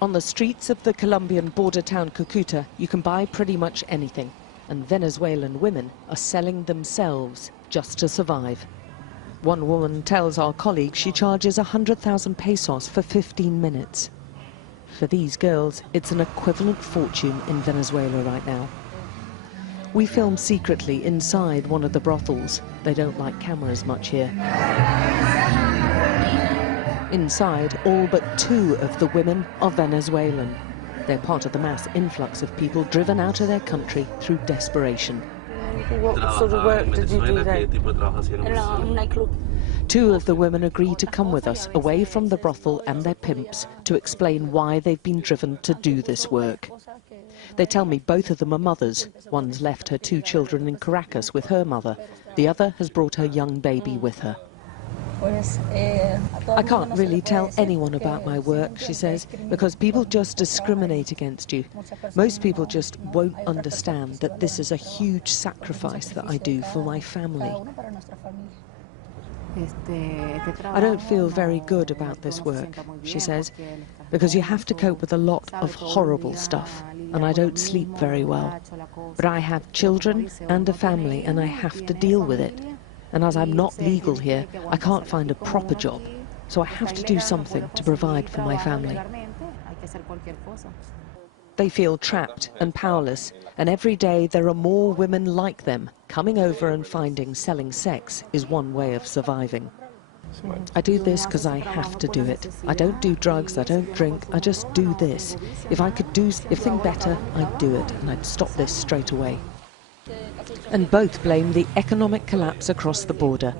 On the streets of the Colombian border town Cucuta, you can buy pretty much anything, and Venezuelan women are selling themselves just to survive. One woman tells our colleague she charges 100,000 pesos for 15 minutes. For these girls, it's an equivalent fortune in Venezuela right now. We film secretly inside one of the brothels. They don't like cameras much here. Inside, all but 2 of the women are Venezuelan. They're part of the mass influx of people driven out of their country through desperation. What sort of work did you do then? 2 of the women agree to come with us away from the brothel and their pimps to explain why they've been driven to do this work. They tell me both of them are mothers. One's left her 2 children in Caracas with her mother. The other has brought her young baby with her. I can't really tell anyone about my work, she says, because people just discriminate against you. Most people just won't understand that this is a huge sacrifice that I do for my family. I don't feel very good about this work, she says, because you have to cope with a lot of horrible stuff, and I don't sleep very well. But I have children and a family, and I have to deal with it. And as I'm not legal here, I can't find a proper job, so I have to do something to provide for my family. They feel trapped and powerless, and every day there are more women like them coming over and finding selling sex is one way of surviving. I do this because I have to do it. I don't do drugs, I don't drink, I just do this. If I could do something better, I'd do it, and I'd stop this straight away. And both blame the economic collapse across the border.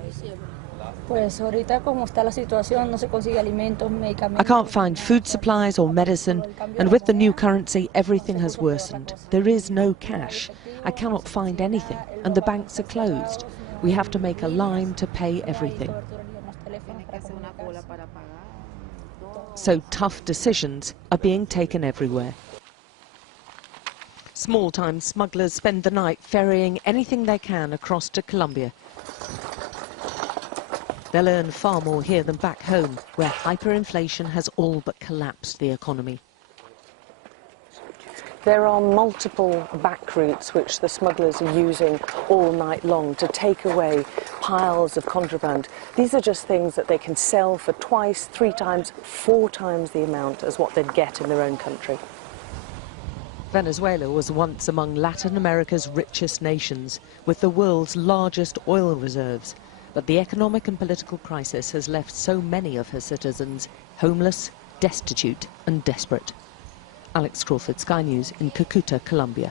I can't find food supplies or medicine, and with the new currency, everything has worsened. There is no cash. I cannot find anything, and the banks are closed. We have to make a line to pay everything. So tough decisions are being taken everywhere. Small-time smugglers spend the night ferrying anything they can across to Colombia. They'll earn far more here than back home, where hyperinflation has all but collapsed the economy. There are multiple back routes which the smugglers are using all night long to take away piles of contraband. These are just things that they can sell for twice, 3 times, 4 times the amount as what they'd get in their own country. Venezuela was once among Latin America's richest nations, with the world's largest oil reserves. But the economic and political crisis has left so many of her citizens homeless, destitute and desperate. Alex Crawford, Sky News in Cucuta, Colombia.